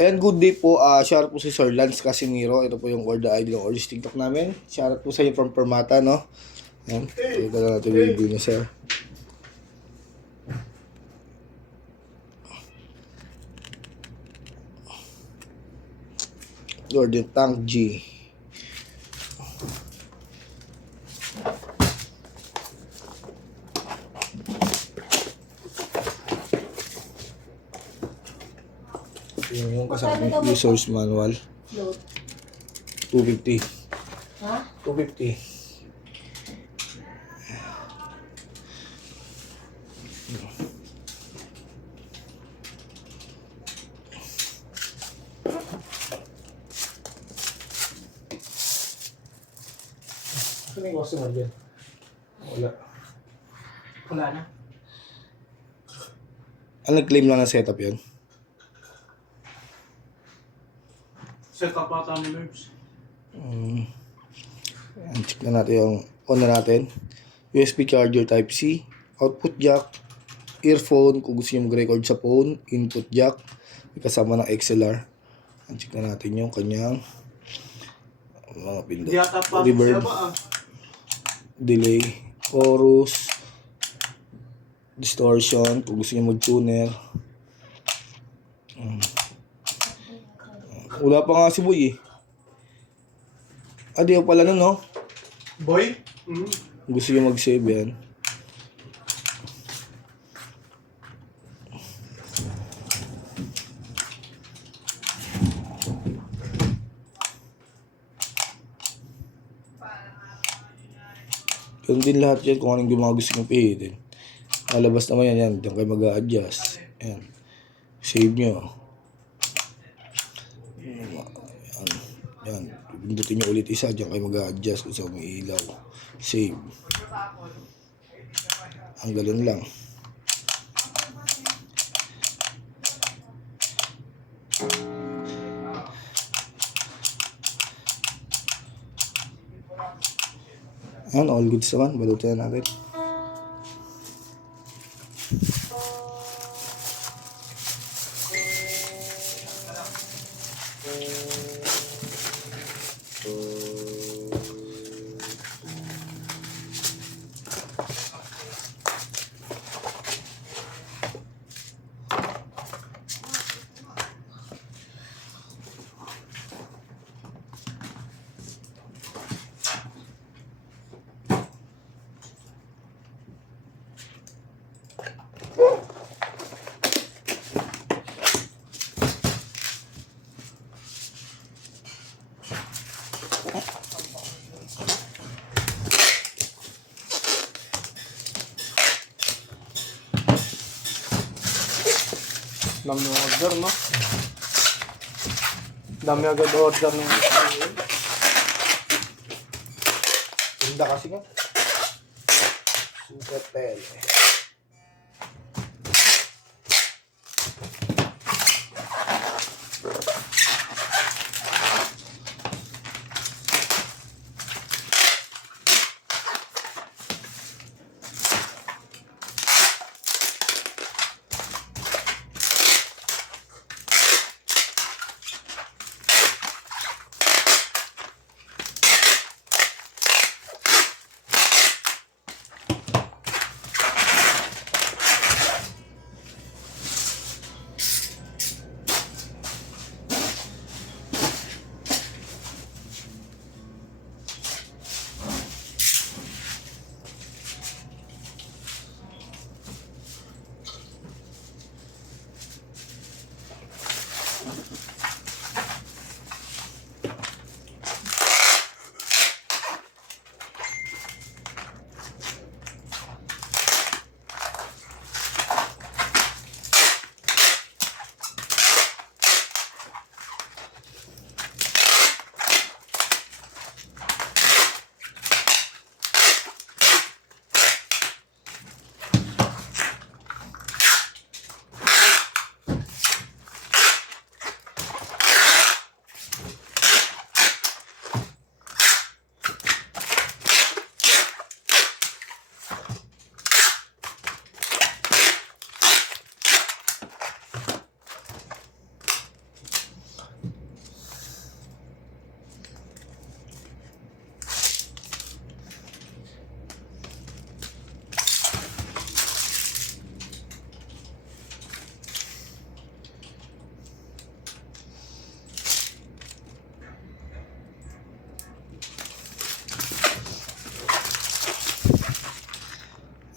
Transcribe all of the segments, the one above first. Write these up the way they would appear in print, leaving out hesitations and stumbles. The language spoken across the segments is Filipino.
And good day po, shoutout po si Sir Lance Casimiro. Ito po yung Order ID ng Orange TikTok namin. Shoutout po sa inyo from Permata, no? Ayan, ito na natin review niya, sir. Jordan Tank G. Yung kasama user's manual. 250. Ha? 250. Ano yung customer dyan? Wala. Wala na. Ano nag-claim lang ng setup yun? Set up ata ni Nerves. Check na natin yung on na natin. USB charger type C, output jack, earphone kung gusto nyo mag-record sa phone, input jack, may kasama ng XLR. Check na natin yung kanyang mga pindot. Reverb, delay, chorus, distortion kung gusto nyo mag-tuner. Wala pa nga si Boy eh. Di pala nun, no? Boy? Gusto nyo mag-save yan. Ganun din lahat yan kung anong mga gusto nyo pihitin. Lalabas naman yan. Diyan kayo mag-a-adjust. Yan. Save nyo. Yan. Pindutin nyo ulit isa. Diyan kayo mag-a-adjust kung saan may ilaw. Save. Ang galon lang. Ayan, all goods naman. Balutin na natin. Dami order, no? Dami agad order ng Tinda kasi nga. Super pele.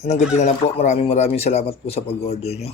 Hanggang ganyan na lang po. Maraming salamat po sa pag-order nyo.